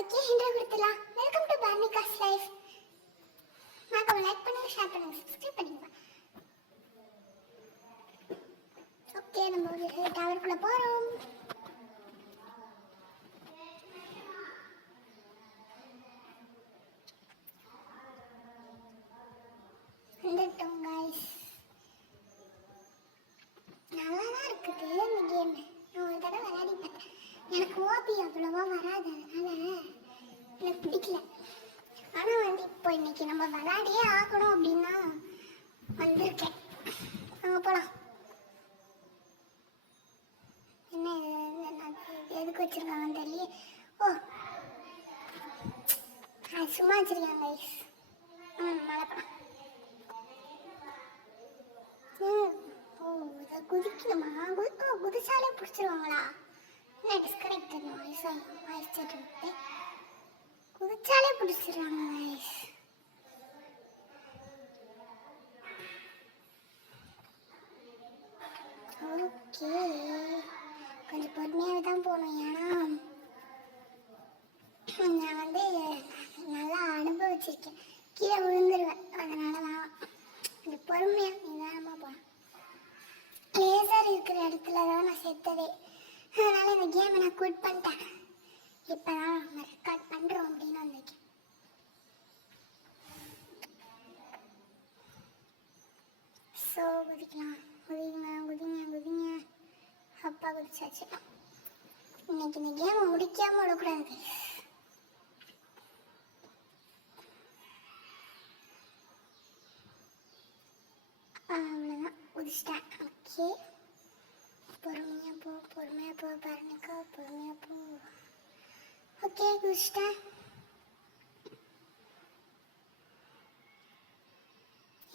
Okay, intro கொடுத்துலாம். Welcome to Parnika's life. மறக்காம like பண்ணுங்க, ஷேர் பண்ணுங்க, சப்ஸ்கிரைப் பண்ணிடுங்க. ஓகே, நம்ம ஒரு டவருக்குள்ள போறோம். வந்துட்டோம் கைஸ். நல்லா தான் இருக்குது இந்த கேம். நான் ஒரு தடவை விளையாடிட்டேன். எனக்கு ஓபி அவ்வளோவா வராது, அதனால எனக்கு பிடிக்கல. ஆனால் வந்து இப்போ இன்னைக்கு நம்ம விளையாடியே ஆகணும் அப்படின்னா வந்திருக்கேன். அங்கே போகலாம். என்ன எதுக்கு வச்சிருக்காங்கன்னு தெரியல. ஓ, அது சும்மா வச்சிருக்காங்க கைஸ். மழைப்பா. ஓ, இதை குதிக்கணுமா? குதிச்சாலே பிடிச்சிருவாங்களா? என்ன டிஸ்கனெக்ட் வாய்ஸ் சாட் விட்டு குதிச்சாலே பிடிச்சிடுறாங்க கைஸ். ஓகே, கொஞ்சம் பொறுமையாக தான் போகணும். ஏன்னா நான் வந்து நல்லா அனுபவிச்சிருக்கேன். கீழே விழுந்துருவேன். அதனால தான் கொஞ்சம் பொறுமையாக நிதானமாக போகணும். லேசர் இருக்கிற இடத்துல தான் நான் செத்ததே. அதனால இந்த கேமை நான் குவிட் பண்ணிட்டேன். இப்போ தான் நம்ம ரெக்கார்ட் பண்ணுறோம் அப்படின்னு வந்திருக்கேன். ஸோ குதிக்கலாம். குதிங்க குதிங்க குதிங்க. அப்பா குதிச்சாச்சு. இன்னைக்கு இந்த கேமை முடிக்காமல் விடக்கூடாது. அவ்வளோதான், குதிச்சிட்டேன். ஓகே, பொறுமையாக போ, பொறுமையாக போ பரணிக்கா, பொறுமையாக போ. ஓகே, குதிச்சிட்டேன்.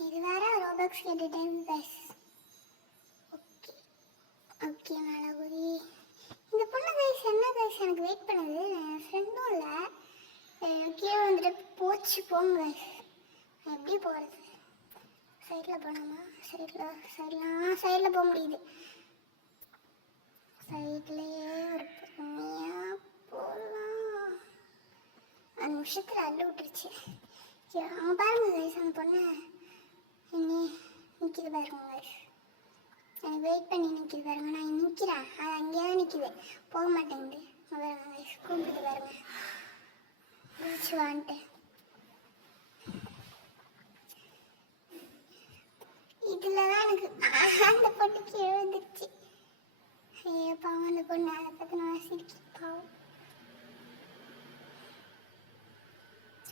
இது வேற ரோபாக்ஸ் கேட்டுட்டேன் கைஸ். ஓகே ஓகே, மேலே குதி. இந்த பொண்ணு கைஸ் என்ன கைஸ் எனக்கு வெயிட் பண்ணுது. என் ஃப்ரெண்டும் இல்லை. கீழே வந்துட்டு போச்சு போங்க கைஸ். எப்படி போகிறது? சைடில் போகலாமா? சைடில் போக முடியுது. சைட்லேயே ஒரு பொறுமையாக போகலாம். அந்த நிமிஷத்தில் அள்ளு விட்டுருச்சு. அவங்க பாருங்க கைஸ், அந்த பொண்ணு இன்னி நிற்கிது பாருங்க கைஸ். எனக்கு வெயிட் பண்ணி நிற்கிது பாருங்க. நான் நிற்கிறேன், அது அங்கேயே தான் நிற்கிது, போக மாட்டேங்குது. பாருங்க கைஸ், கூப்பிடுது பாருங்க, முடிச்சு வான்ட்டு. இதில் தான் எனக்கு அந்த பொண்ணுக்கு எழுந்துருச்சு. ஐயோ பாவம், அந்த பொண்ணு அதை பார்த்து நான் சிரிக்கி பாவம்.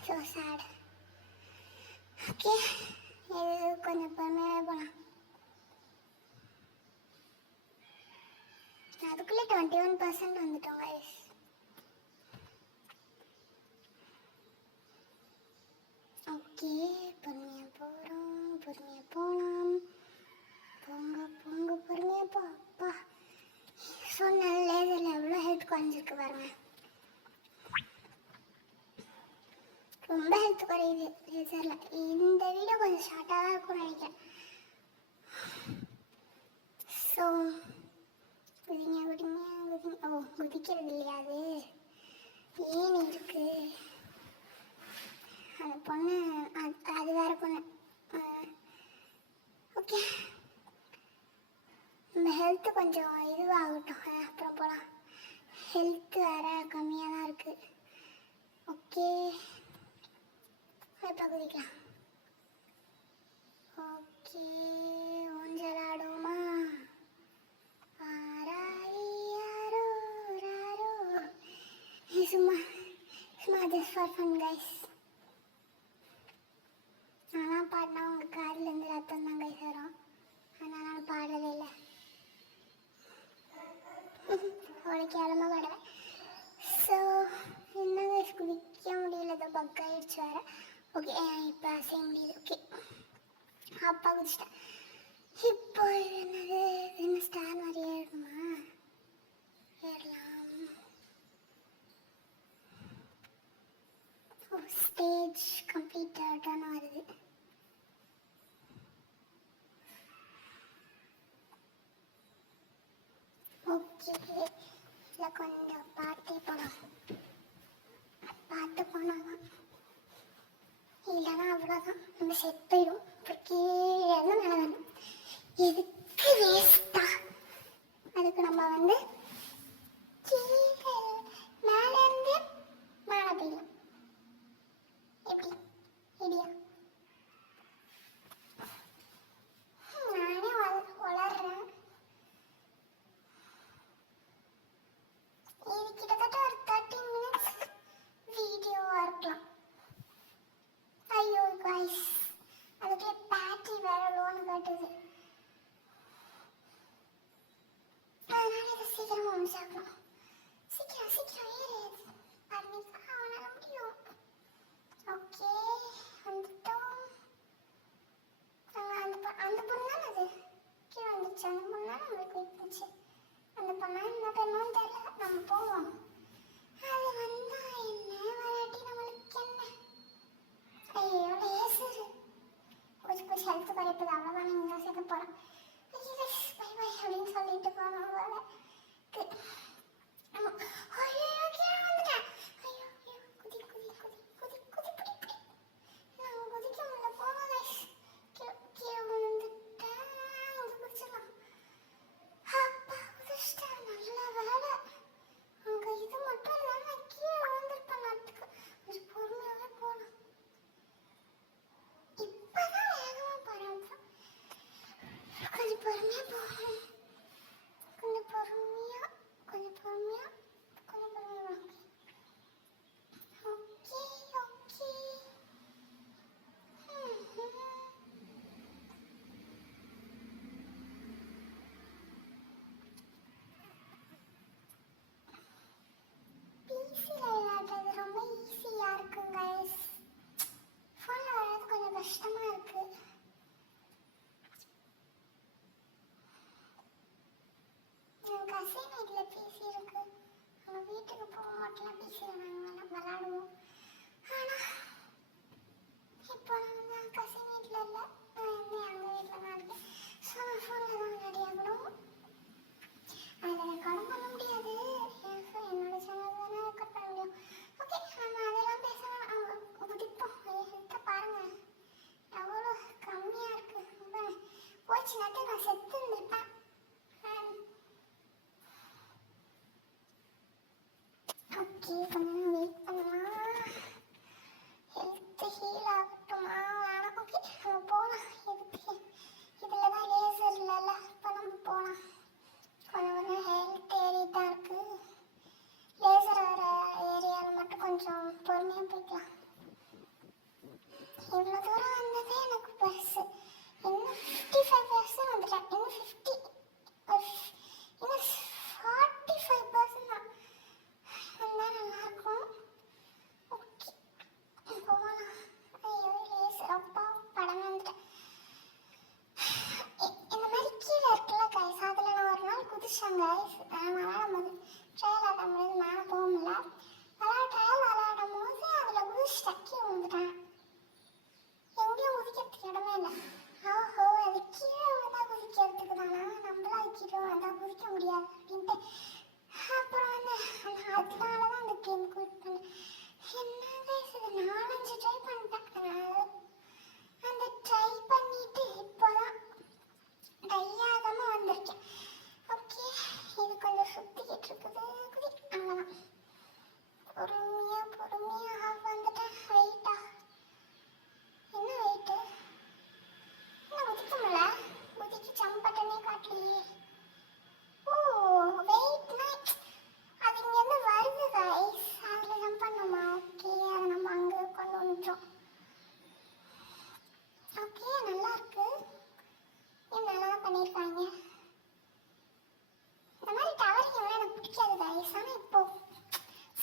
So sad. ஓகே, இது கொஞ்சம் பொறுமையாக போகலாம். அதுக்குள்ளே 21% வந்துட்டோம் கைஸ். ஓகே, பொறுமையாக போகிறோம், பொறுமையாக போகலாம். போங்க போங்க, பொறுமையாக போ. அப்பா சொன்ன லேசரில் எவ்வளோ ஹெல்த் குறைஞ்சிருக்கு பாருங்க. ரொம்ப ஹெல்த் குறையுது லேசரில். இந்த வீடியோ கொஞ்சம் ஷார்ட்டாக தான் இருக்கும்னு நினைக்கிறேன். ஸோ குதிங்க குதிங்க குதிங்க. ஓ, குதிக்கிறது இல்லையா, அது ஏன் இருக்கு அந்த பொண்ணு, அது வேற பொண்ணு. ஓகே, நம்ம ஹெல்த்து கொஞ்சம் இதுவாகட்டும், அப்புறம் போகலாம். ஹெல்த்து வேற கம்மியாக தான் இருக்குது. ஓகே, இப்போ குதிக்கலாம். ஓகே, ஊஞ்சல் ஆடுவோமா? சும்மா ஜஸ்ட் ஃபார் ஃபன் கைஸ். நான்லாம் பாடினா உங்கள் காதுலேருந்து ரத்தம் தான் கைஸ் வரும். அதனால் நான் பாடுறதே இல்லை. அவ்வளோ கேவலமாக பாடுவேன். ஸோ என்ன கைஸ், குதிக்க முடியல, ஏதோ பக் ஆகிடுச்சு வேறு. ஓகே, இப்போ செய்ய முடியுது. ஓகே, அப்பா குதிச்சிட்டேன். இப்போ என்னது, என்ன ஸ்டார் மாதிரியே இருக்குமா? ஏறலாம். ஸ்டேஜ் கம்ப்ளீட் ஆகிட்டான்னு வருது. ஓகே, இதில் கொஞ்சம் பாட்டே போகலாம். நம்ம செட் போயிடும். அப்புறம் கீழே இருந்து மேலே வரணும். எதுக்கு வேஸ்டா? அதுக்கு நம்ம வந்து கீழே மேலே இருந்து மேலே போயிடலாம். எப்படி ஐடியா? நானே வளர்றேன். இது கிட்டத்தட்ட ஒரு 13 minutes வீடியோவா இருக்கலாம். ஐயோ காய்ஸ், அதுக்குள்ளே பேட்டரி வேற லோனு காட்டுது. அதனால இதை சீக்கிரமா முடிச்சாக்கணும். சீக்கிரம் சீக்கிரம் ஏறு. பண்ணிக்கா அவனால முடியும். ஓகே, வந்துட்டோம். அந்த பொண்ணு தானே அது கீழே வந்துச்சு. அந்த பொண்ணு தான் நம்மளுக்கு வெயிட் பண்ணிச்சு. அந்த பொண்ணா என்ன பண்ணுவோன்னு தெரியல. நம்ம போவோம். அது வந்தா என்ன, வராட்டி நம்மளுக்கு என்ன? ஐயோ லேசரு கொஞ்சம் கொஞ்சம் ஹெல்த் குறைப்புது. அவ்வளோதான், நீங்கள் தான் சேர்க்க போகிறோம். ஐயோ பை பை அப்படின்னு சொல்லிட்டு போனோம் போல. ஐயோ கீழே வந்துட்டேன். ஐயோ ஐயோ குதி குதி குதி குதி குதி பிடி பிடி. நாங்கள் குதிக்க முடியல. போனோம் கைஸ். கீழே வந்துட்டேன். இங்கே குதிச்சிடலாம். அப்பா குதிச்சிட்டேன். நல்ல வேலை. அங்கே இது மட்டும் இல்லாமல் கீழே வந்துருப்பேன். நாட்டுக்கு கொஞ்சம் பொறுமையாகவே போகணும். இப்போதான் வேகமாக போகிறேன். கொஞ்சம் பொறுமையாக போகணும். கொஞ்சம் பொறுமையாக கொஞ்சம் பொறுமையாக கொஞ்சம் பொறுமையாக. Okay okay. பிசியில் விளையாடுறது ரொம்ப ஈஸியாக இருக்குங்க கைஸ். ஃபோனில் விளையாடுறது கொஞ்சம் கஷ்டமாக இருக்குது. என் கசின் வீட்டில் பிசி இருக்கு. அவங்க வீட்டுக்கு போக மாட்டேன். பிசியில் நாங்கள் விளையாடுவோம். ஆனால் இப்போ நான் வந்து கசின் வீட்டில் இல்லை. நான் வந்து எங்கள் வீட்டில் தான் இருக்கேன். ஸோ நான் ஃபோனில் தான் விளையாடி ஆகணும். அதில் ரெக்கார்டும் பண்ண முடியாது. என்னோட சேனல் தானே ரெக்கார்ட் பண்ண முடியும். ஓகே, நம்ம அதெல்லாம் பேச அவங்க குதிப்போம். ஹெல்த்தை பாருங்கள் எவ்வளோ கம்மியாக இருக்குது. போச்சு நட்டு நான் செத்து இருந்திருப்பேன். ஓகே, கொஞ்ச நேரம் வெயிட் பண்ணலாம். ஹெல்த் ஹீல் ஆகட்டுமா? வேணாம். ஓகே, நம்ம போகலாம். எதுக்கு இதில் தான் லேசர் இல்லைல்ல. இப்போ நம்ம போகலாம். கொஞ்சம் கொஞ்சம் ஹெல்த் ஏறிட்டு தான் இருக்குது. லேசர் வர ஏரியாவில் மட்டும் கொஞ்சம் பொறுமையாக போய்க்கலாம். இவ்வளோ தூரம் வந்ததே எனக்கு பெருசு. இன்னும் 55% வந்துட்டேன். இன்னும் 50 இன்னும் 45% தான் வந்தால் நல்லாயிருக்கும். ஓகே போகலாம். ஐயோ லேசர் அப்பா படம் வந்துட்டேன். இந்த மாதிரி கீழே இருக்குல்ல கைஸ், அதில் நான் ஒரு நாள் குதிச்சேன் கைஸ். நான் விளையாடும் போது ட்ரையல் ஆடும் போது மேலே போக முடியல. ட்ரையல் விளையாடும் போது அதில் குதிச்சுட்டேன். கீழே வந்துட்டேன். எங்கேயும் குதிக்கிறதுக்கு இடமே இல்லை. ஓஹோ, அது கீழே விழுந்தா குதிக்கிறதுக்கு தானா? நம்மளா கீழே விழுந்தா குதிக்க முடியாது அப்படின்ட்டு அப்புறம் வந்து அதனால தான் அந்த கேம் குவிட் பண்ணேன். என்ன கைஸ், இது 4-5 ட்ரை பண்ணிட்டேன். அந்த ட்ரை பண்ணிட்டு இப்போதான் டையாகாம வந்திருக்கேன். ஓகே, இது கொஞ்சம் சுற்றிக்கிட்டு இருக்குது. குதி அவ்வளோதான். பொறுமையாக வந்துட்டேன். வெயிட்டா என்ன வெயிட்டு? என்ன குதிக்க முடியல? குதிக்கு ஜம்ப் பட்டனே காட்டலையே. ஓ வெயிட்னா அது இங்கேருந்து வருது கைஸ். அதில் ஜம்ப் பண்ணுமா? ஓகே, அதை நம்ம அங்கே கொண்டு வந்துட்டோம். ஓகே, நல்லா இருக்கு. நல்லா தான் பண்ணியிருக்காங்க. இந்த மாதிரி டவர் கேம்லாம் எனக்கு பிடிக்காது கைஸ். ஆனால் இப்போ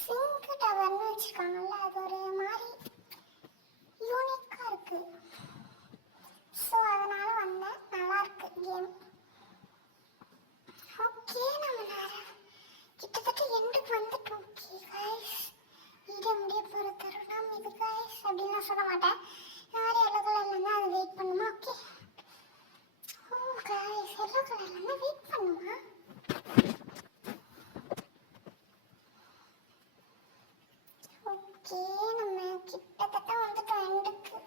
சிங்க் டவர்னு வச்சுருக்காங்கல்ல, அது ஒரு மாதிரி யூனிக்காக இருக்குது. ஸோ அதனால வந்தேன். நல்லா இருக்கு கேம். ஓகே, நம்ம கிட்டத்தட்ட எண்டுக்கு வந்துட்டோம். ஓகே கைஸ், வீடியோ முடிய போகிற தருணம் இது கைஸ் அப்படின்னு நான் சொல்ல மாட்டேன். யார் எல்லோ கலர்ல இருந்தால் அது வெயிட் பண்ணுமா? ஓகே. ஓ கைஸ், எல்லோ கலர்ல இருந்தால் வெயிட் பண்ணுமா? ஓகே, நம்ம கிட்டத்தட்ட வந்துட்டோம் எண்டுக்கு.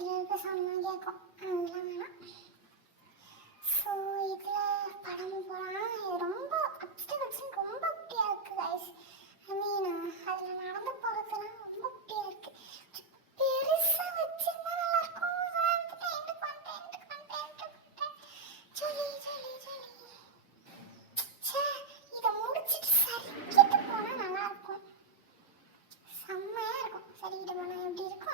இதில் இருக்க சவுண்ட்லாம் கேட்கும், அதெல்லாம் வேணாம். ஸோ இதில் படம் போகலாம். இது ரொம்ப அப்டேஷன் ரொம்ப குட்டியாக இருக்குது கைஸ். ஐ மீன் அதில் நடந்து போகிறதுலாம் ரொம்ப குட்டியாக இருக்குது. பெருசாக வச்சுருந்தா நல்லாயிருக்கும். சொல்லி சொல்லி சொல்லி சே, இதை முடிச்சுட்டு சரிக்கிட்டு போனால் நல்லாயிருக்கும், செம்மையாக இருக்கும். சரிக்கிட்டு போனால் எப்படி இருக்கும்?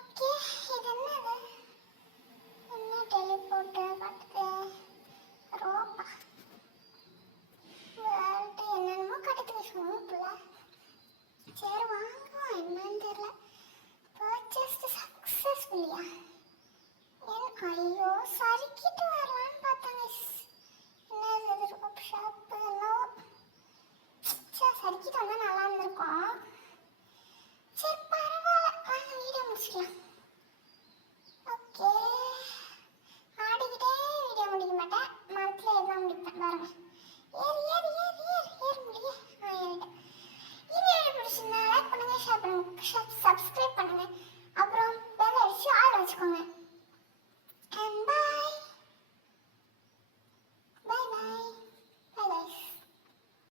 ஓகே, இது என்னது? என்ன டெலிபோர்ட்டு காட்டுது? ரோப்பா வேல்ட்டு என்னென்னமோ காட்டுது ஸ்மூத்தில். சரி வாங்குவோம், என்னன்னு தெரியல. பர்ச்சேஸ்டு சக்ஸஸ்ஃபுல்லியா? ஐயோ சரிக்கிட்டு வரலான்னு பார்த்தாங்க. என்னது இது? ரோப் ஷாப்பு என்னவோ. சரி சரிக்கிட்டு வந்தால் நல்லா இருந்திருக்கும். சரி பரவாயில்ல, வாங்க வீடியோ முடிச்சுக்கலாம். ஓகே, ஆடிக்கிட்டே வீடியோ முடிக்க மாட்டேன், மரத்தில் எல்லாம் முடிப்பேன் பாருங்க. ஏறி ஏறி ஏறி ஏறி ஏறி முடிய ஏறிட்டேன். இந்த வீடியோ பிடிச்சிருந்தா லைக் பண்ணுங்க, ஷேர் பண்ணுங்க, சப்ஸ்கிரைப் பண்ணுங்க, அப்புறம் பெல் அடிச்சு ஆள் வச்சுக்கோங்க.